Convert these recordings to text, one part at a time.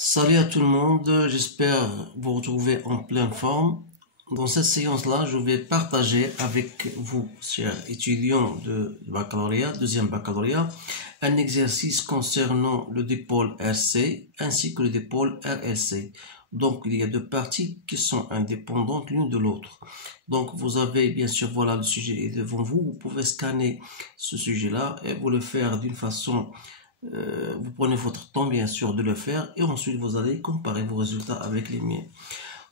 Salut à tout le monde, j'espère vous retrouver en pleine forme. Dans cette séance-là, je vais partager avec vous, chers étudiants de baccalauréat, deuxième baccalauréat, un exercice concernant le dipôle RC ainsi que le dipôle RLC. Donc, il y a deux parties qui sont indépendantes l'une de l'autre. Donc, vous avez bien sûr, voilà, le sujet est devant vous. Vous pouvez scanner ce sujet-là et vous le faire d'une façon vous prenez votre temps bien sûr de le faire et ensuite vous allez comparer vos résultats avec les miens.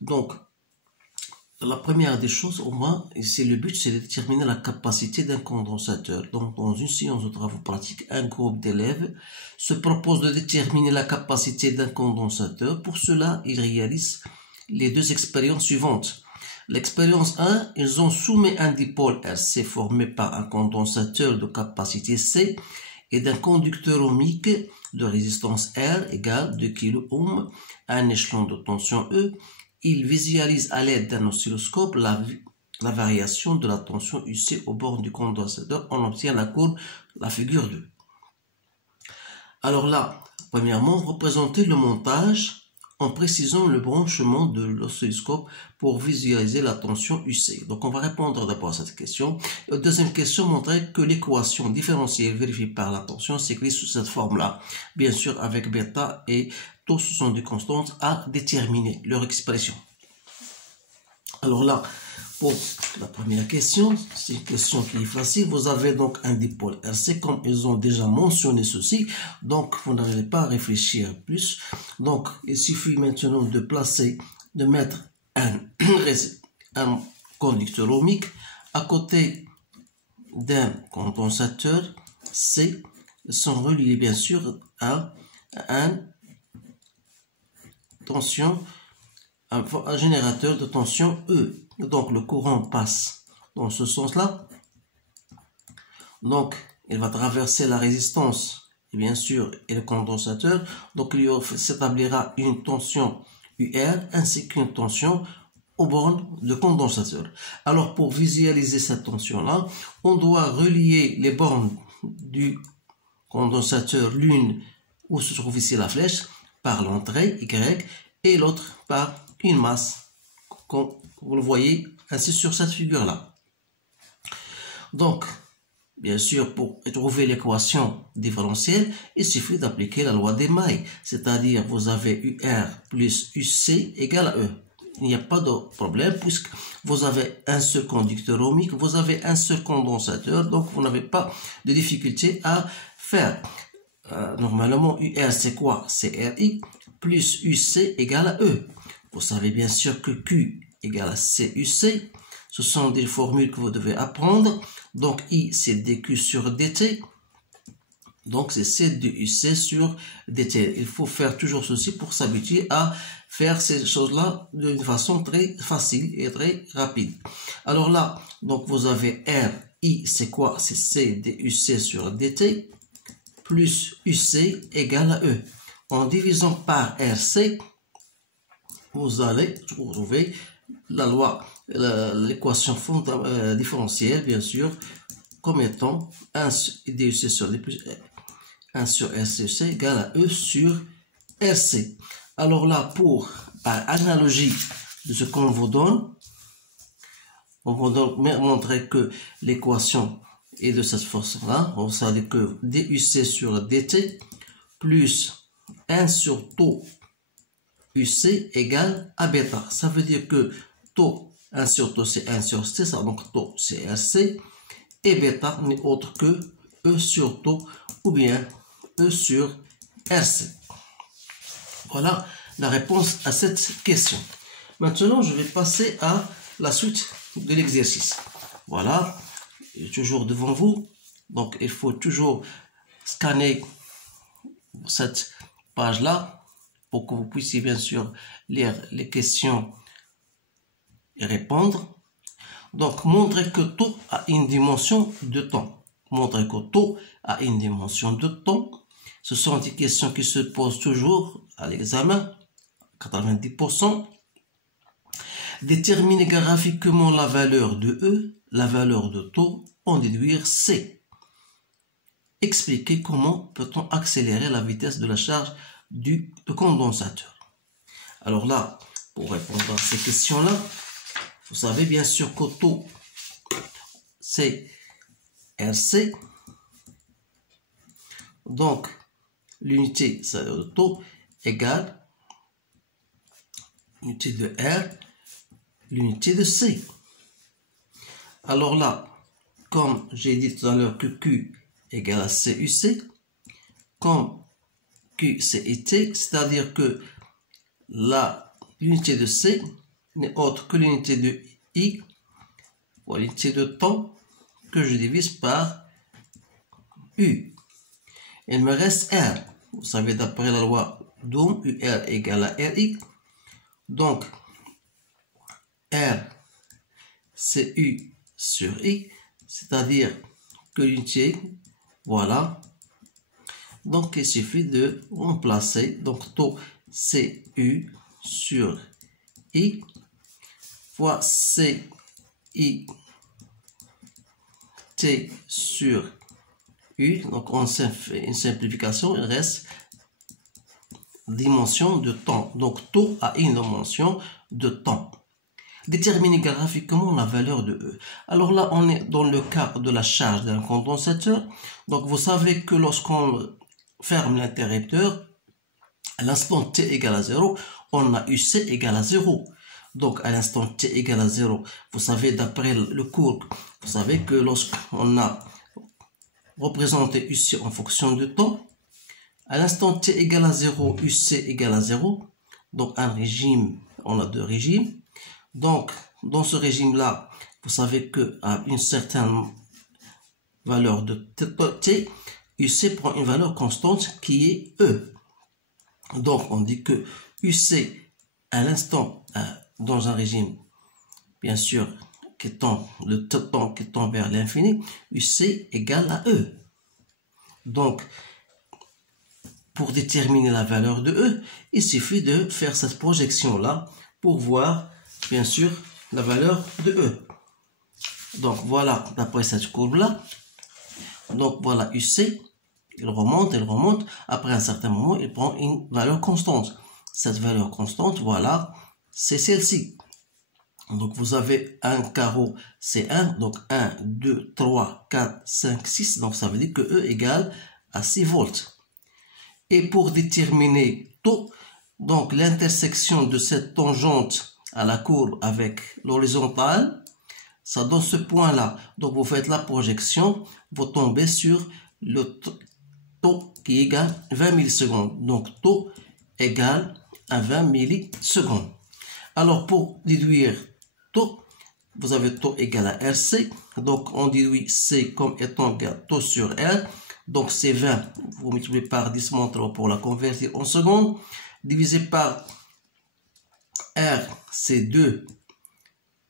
Donc la première des choses au moins, c'est le but, c'est de déterminer la capacité d'un condensateur. Donc dans une séance de travaux pratiques, un groupe d'élèves se propose de déterminer la capacité d'un condensateur. Pour cela, ils réalisent les deux expériences suivantes. L'expérience 1, ils ont soumis un dipôle RC formé par un condensateur de capacité C et d'un conducteur ohmique de résistance R égale 2 kΩ à un échelon de tension E. Il visualise à l'aide d'un oscilloscope la variation de la tension UC au bord du condensateur. On obtient la courbe, la figure 2. Alors là, premièrement, représentez le montage en précisant le branchement de l'oscilloscope pour visualiser la tension UC. Donc on va répondre d'abord à cette question. La deuxième question montrait que l'équation différentielle vérifiée par la tension s'écrit sous cette forme-là. Bien sûr, avec bêta et tau, ce sont des constantes à déterminer leur expression. Alors là, pour la première question, c'est une question qui est facile. Vous avez donc un dipôle RC, comme ils ont déjà mentionné ceci. Donc, vous n'allez pas à réfléchir plus. Donc, il suffit maintenant de mettre un conducteur ohmique à côté d'un condensateur C. Ils sont reliés, bien sûr, à un générateur de tension E. Donc le courant passe dans ce sens-là. Donc il va traverser la résistance et bien sûr et le condensateur. Donc il s'établira une tension UR ainsi qu'une tension aux bornes de condensateur. Alors pour visualiser cette tension-là, on doit relier les bornes du condensateur, l'une où se trouve ici la flèche, par l'entrée Y et l'autre par une masse, comme vous le voyez ainsi sur cette figure-là. Donc, bien sûr, pour trouver l'équation différentielle, il suffit d'appliquer la loi des mailles, c'est-à-dire vous avez UR plus UC égale à E. Il n'y a pas de problème puisque vous avez un seul conducteur ohmique, vous avez un seul condensateur, donc vous n'avez pas de difficulté à faire. Normalement, UR c'est quoi? C'est RI plus UC égale à E. Vous savez bien sûr que Q égale à CUC. Ce sont des formules que vous devez apprendre. Donc I c'est dQ sur dt. Donc c'est C dUC sur dt. Il faut faire toujours ceci pour s'habituer à faire ces choses-là d'une façon très facile et très rapide. Alors là, donc vous avez RI c'est quoi? C'est C dUC sur dt plus UC égale à E. En divisant par RC, vous allez trouver la loi, l'équation différentielle, bien sûr, comme étant 1 DUC sur D plus 1 sur RCC égale à E sur RC. Alors là, par analogie de ce qu'on vous donne, on va donc montrer que l'équation est de cette force-là. On sait que DUC sur DT plus 1 sur tau UC égale à bêta. Ça veut dire que tau 1 sur tau c'est 1 sur C, ça donc tau c'est RC et bêta n'est autre que E sur tau ou bien E sur RC. Voilà la réponse à cette question. Maintenant, je vais passer à la suite de l'exercice. Voilà, toujours devant vous. Donc, il faut toujours scanner cette page-là pour que vous puissiez bien sûr lire les questions et répondre. Donc, montrer que tau a une dimension de temps. Montrer que tau a une dimension de temps. Ce sont des questions qui se posent toujours à l'examen, 90%. Déterminer graphiquement la valeur de E, la valeur de tau, en déduire C. Expliquer comment peut-on accélérer la vitesse de la charge du condensateur. Alors là, pour répondre à ces questions-là, vous savez bien sûr que taux, c'est RC. Donc, l'unité de taux égale l'unité de R, l'unité de C. Alors là, comme j'ai dit tout à l'heure que Q égale à CUC, comme Q c'est IT, c'est-à-dire que l'unité de C n'est autre que l'unité de I, ou l'unité de temps, que je divise par U. Il me reste R. Vous savez, d'après la loi d'Ohm, UR égale à RI. Donc, R, c'est U sur I, c'est-à-dire que l'unité, voilà. Donc, il suffit de remplacer. Donc, taux, c'est U sur I, fois C, I, T sur U. Donc, on fait une simplification, il reste dimension de temps. Donc, taux a une dimension de temps. Déterminer graphiquement la valeur de E. Alors là, on est dans le cas de la charge d'un condensateur. Donc, vous savez que lorsqu'on ferme l'interrupteur, à l'instant t égale à 0, on a UC égale à 0. Donc, à l'instant t égale à 0, vous savez, d'après le cours, vous savez que lorsqu'on a représenté UC en fonction de temps, à l'instant t égale à 0, UC égale à 0. Donc, un régime, on a deux régimes. Donc, dans ce régime-là, vous savez qu'à une certaine valeur de t, UC prend une valeur constante qui est E. Donc, on dit que UC, à l'instant, dans un régime, bien sûr, le temps qui tend vers l'infini, UC égale à E. Donc, pour déterminer la valeur de E, il suffit de faire cette projection-là pour voir, bien sûr, la valeur de E. Donc, voilà, d'après cette courbe-là. Donc, voilà, UC, il remonte. Après un certain moment, il prend une valeur constante. Cette valeur constante, voilà, c'est celle-ci. Donc, vous avez un carreau, c'est 1. Donc, 1, 2, 3, 4, 5, 6. Donc, ça veut dire que E égale à 6 volts. Et pour déterminer taux, donc l'intersection de cette tangente à la courbe avec l'horizontale, ça donne ce point-là. Donc, vous faites la projection, vous tombez sur le taux qui égale 20 millisecondes. Donc, taux égale à 20 millisecondes. Alors, pour déduire taux, vous avez taux égal à RC. Donc, on déduit C comme étant égal taux sur R. Donc, c'est 20. Vous multipliez par 10 pour la convertir en secondes. Divisé par R, c'est 2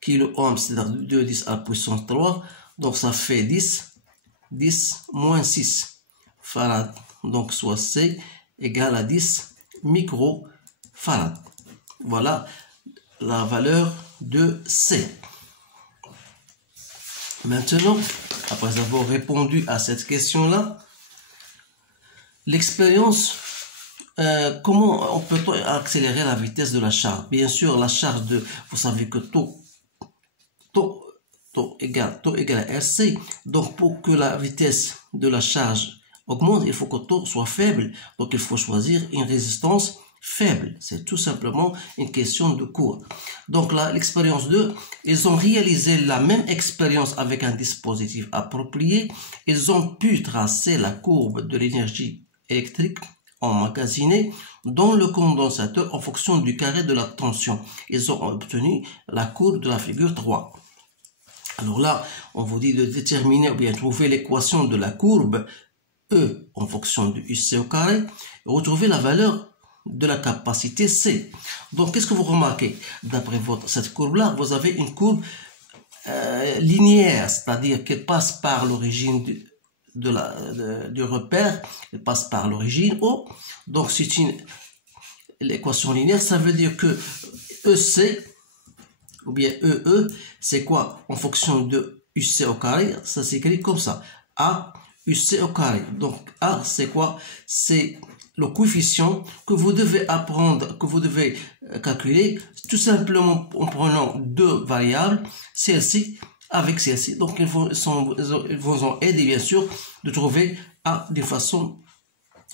kilo-ohms, c'est-à-dire 2 10 à la puissance 3. Donc, ça fait 10 moins 6 farad. Donc, soit C égale à 10 microfarad. Voilà la valeur de C. Maintenant, après avoir répondu à cette question-là, l'expérience, comment on peut accélérer la vitesse de la charge? Bien sûr, la charge vous savez que taux égale à RC. Donc, pour que la vitesse de la charge augmente, il faut que taux soit faible. Donc, il faut choisir une résistance faible. C'est tout simplement une question de cours. Donc là, l'expérience 2, ils ont réalisé la même expérience avec un dispositif approprié. Ils ont pu tracer la courbe de l'énergie électrique emmagasinée dans le condensateur en fonction du carré de la tension. Ils ont obtenu la courbe de la figure 3. Alors là, on vous dit de déterminer ou bien trouver l'équation de la courbe E en fonction du UC au carré et retrouver la valeur de la capacité C. Donc, qu'est-ce que vous remarquez? D'après cette courbe-là, vous avez une courbe linéaire, c'est-à-dire qu'elle passe par l'origine du repère, elle passe par l'origine O. Donc, c'est l'équation linéaire, ça veut dire que EC, ou bien EE, c'est quoi? En fonction de UC au carré, ça s'écrit comme ça. A, UC au carré. Donc, A, c'est quoi? C'est le coefficient que vous devez apprendre, que vous devez calculer, tout simplement en prenant deux variables, celle-ci avec celle-ci. Donc, ils vont aider, bien sûr, de trouver de façon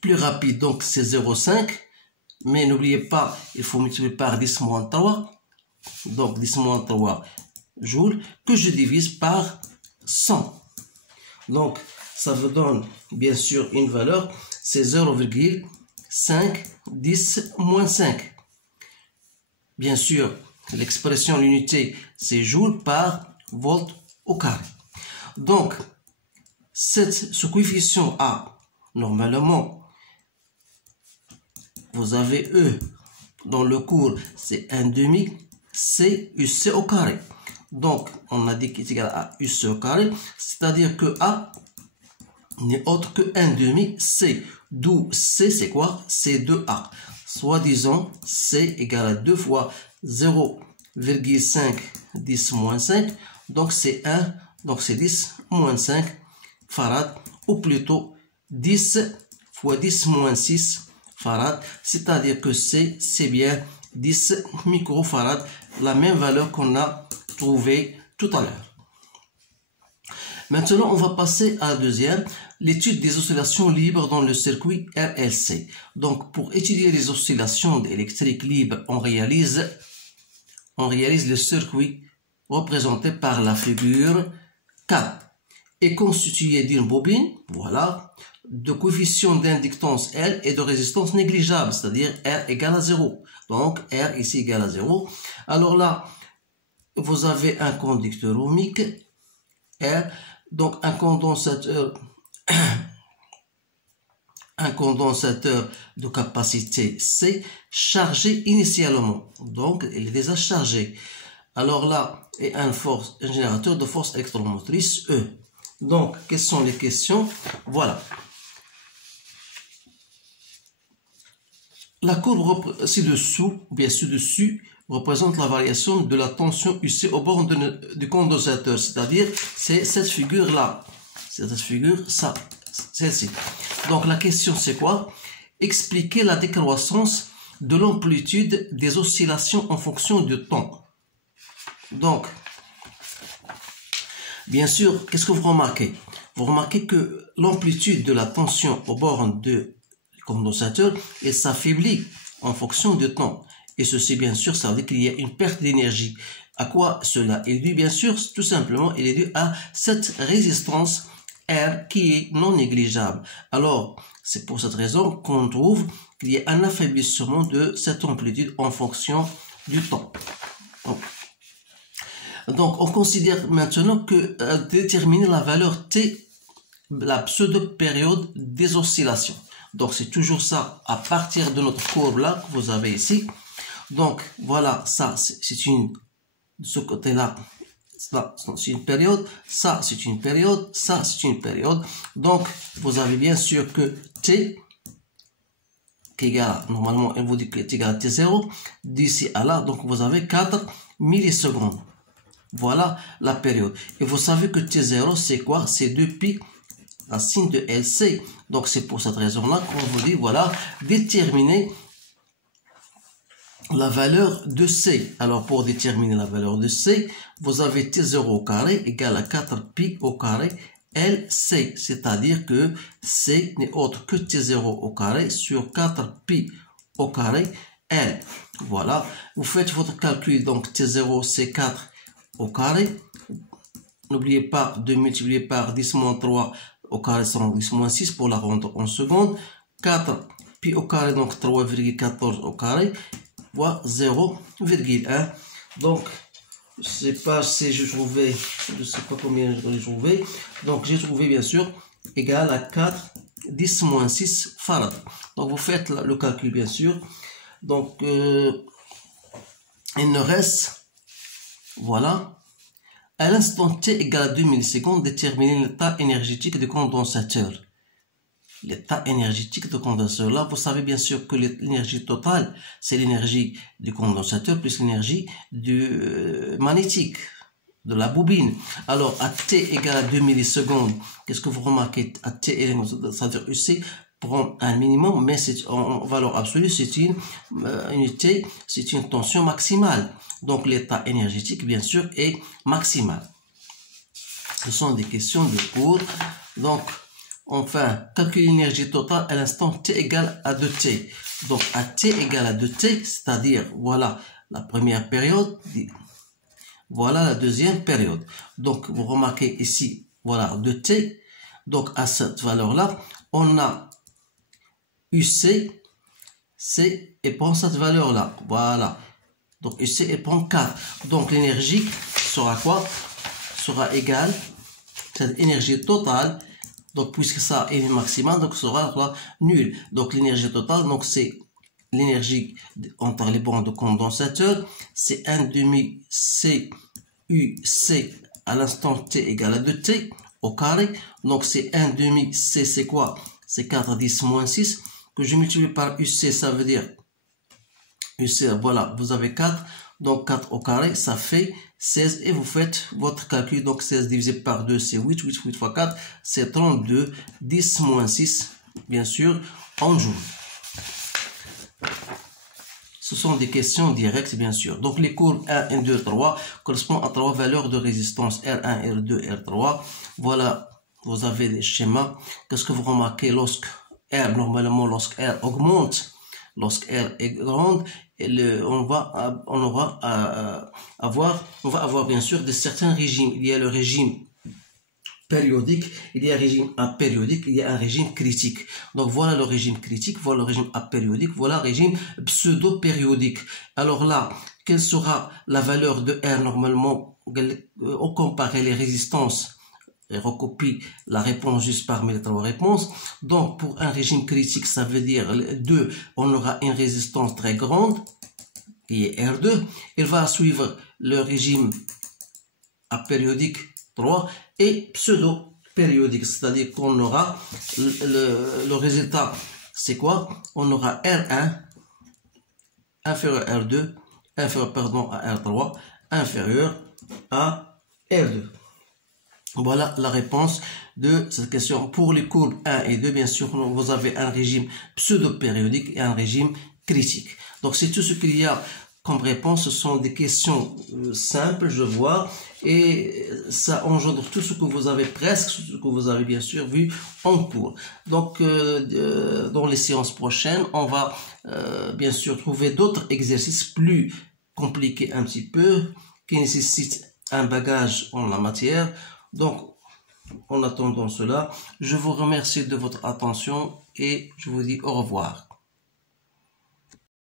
plus rapide. Donc, c'est 0,5. Mais n'oubliez pas, il faut multiplier par 10 moins 3. Donc, 10 moins 3 joules que je divise par 100. Donc, ça vous donne, bien sûr, une valeur, c'est 0,510 moins 5. Bien sûr, l'expression, l'unité, c'est joule par volt au carré. Donc, ce coefficient A, normalement, vous avez E dans le cours, c'est 1/2 C UC au carré. Donc, on a dit qu'il est égal à UC au carré, c'est-à-dire que A n'est autre que 1/2 C. D'où C, c'est quoi? C'est 2A. Soit disons, C égale à 2 fois 0,510 moins 5. Donc, c'est 1. Donc, c'est 10 moins 5 farad. Ou plutôt, 10 fois 10 moins 6 farad. C'est-à-dire que C, c'est bien 10 microfarad. La même valeur qu'on a trouvée tout à l'heure. Maintenant, on va passer à la deuxième, l'étude des oscillations libres dans le circuit RLC. Donc, pour étudier les oscillations électriques libres, on réalise le circuit représenté par la figure 4 est constitué d'une bobine, voilà, de coefficient d'inductance L et de résistance négligeable, c'est-à-dire R égale à 0. Donc, R ici égale à 0. Alors là, vous avez un conducteur ohmique, R. Donc, un condensateur de capacité C chargé initialement. Donc, il est déjà chargé. Alors là, et un générateur de force électromotrice E. Donc, quelles sont les questions? Voilà. La courbe ci-dessous, bien ci-dessus, représente la variation de la tension UC au bord du condensateur, c'est-à-dire c'est cette figure-là, c'est cette figure, ça, celle-ci. Donc la question c'est quoi? Expliquer la décroissance de l'amplitude des oscillations en fonction du temps. Donc, bien sûr, qu'est-ce que vous remarquez? Vous remarquez que l'amplitude de la tension au bord du condensateur, elle s'affaiblit en fonction du temps. Et ceci, bien sûr, ça veut dire qu'il y a une perte d'énergie. À quoi cela est dû? Bien sûr, tout simplement, il est dû à cette résistance R qui est non négligeable. Alors, c'est pour cette raison qu'on trouve qu'il y a un affaiblissement de cette amplitude en fonction du temps. Donc on considère maintenant que déterminer la valeur T, la pseudo-période des oscillations. Donc c'est toujours ça à partir de notre courbe là que vous avez ici. Donc voilà, ça c'est une, de ce côté-là, ça c'est une période, ça c'est une période, ça c'est une période. Donc vous avez bien sûr que T qui est égal, normalement elle vous dit que est égal à T0, d'ici à là, donc vous avez 4 millisecondes. Voilà la période. Et vous savez que T0 c'est quoi? C'est 2pi racine de LC. Donc c'est pour cette raison-là qu'on vous dit, voilà, déterminer la valeur de C. Alors pour déterminer la valeur de C, vous avez T0 au carré égale à 4pi au carré LC. C'est-à-dire que C n'est autre que T0 au carré sur 4pi au carré L. Voilà. Vous faites votre calcul. Donc T0 c'est 4 au carré. N'oubliez pas de multiplier par 10 moins 3 au carré, 10 moins 6 pour la rendre en secondes. 4 pi au carré, donc 3,14 au carré, fois 0,1. Donc, je sais pas si j'ai trouvé, je sais pas combien j'ai trouvé. Donc, j'ai trouvé bien sûr égal à 4, 10 moins 6 farad. Donc, vous faites le calcul bien sûr. Donc, il nous reste, voilà, à l'instant t égale à 2 millisecondes, déterminer l'état énergétique du condensateur. L'état énergétique du condensateur, là, vous savez bien sûr que l'énergie totale, c'est l'énergie du condensateur plus l'énergie magnétique, de la bobine. Alors, à t égale à 2 millisecondes, qu'est-ce que vous remarquez? À t, c'est-à-dire UC, prend un minimum, mais c'est en valeur absolue, c'est une unité, c'est une tension maximale. Donc l'état énergétique, bien sûr, est maximal. Ce sont des questions de cours. Donc, enfin, calculer l'énergie totale à l'instant t égale à 2t. Donc, à t égale à 2t, c'est-à-dire, voilà la première période, voilà la deuxième période. Donc, vous remarquez ici, voilà 2t. Donc, à cette valeur-là, on a UC, C et prend cette valeur-là. Voilà. Donc, UC et prend 4. Donc, l'énergie sera quoi? Sera égale, cette énergie totale, donc puisque ça est maximum, donc sera nul. Donc, l'énergie totale, donc c'est l'énergie entre les bornes de condensateur, c'est 1 demi CUC à l'instant t égale à 2t au carré. Donc, c'est 1 demi C, c'est quoi? C'est 4 10 moins 6 que je multiplie par UC, ça veut dire UC, voilà, vous avez 4, donc 4 au carré, ça fait 16 et vous faites votre calcul. Donc 16 divisé par 2, c'est 8, 8 fois 4, c'est 32, 10 moins 6, bien sûr, en joule. Ce sont des questions directes, bien sûr. Donc les courbes 1, 1, 2, 3 correspondent à 3 valeurs de résistance, R1, R2, R3. Voilà, vous avez des schémas. Qu'est-ce que vous remarquez lorsque R, normalement, lorsque R augmente, lorsque R est grande, on va avoir bien sûr de certains régimes. Il y a le régime périodique, il y a un régime apériodique, il y a un régime critique. Donc voilà le régime critique, voilà le régime apériodique, voilà le régime pseudo-périodique. Alors là, quelle sera la valeur de R normalement au comparer les résistances? Et recopie la réponse juste parmi les 3 réponses. Donc, pour un régime critique, ça veut dire 2, on aura une résistance très grande, qui est R2. Il va suivre le régime apériodique 3 et pseudo-périodique, c'est-à-dire qu'on aura le résultat, c'est quoi? On aura R1 inférieur à R2, inférieur, pardon, à R3, inférieur à R2. Voilà la réponse de cette question. Pour les courbes 1 et 2, bien sûr, vous avez un régime pseudo-périodique et un régime critique. Donc, c'est tout ce qu'il y a comme réponse. Ce sont des questions simples, je vois, et ça engendre tout ce que vous avez presque, ce que vous avez bien sûr vu en cours. Donc, dans les séances prochaines, on va bien sûr trouver d'autres exercices plus compliqués un petit peu, qui nécessitent un bagage en la matière. Donc, en attendant cela, je vous remercie de votre attention et je vous dis au revoir.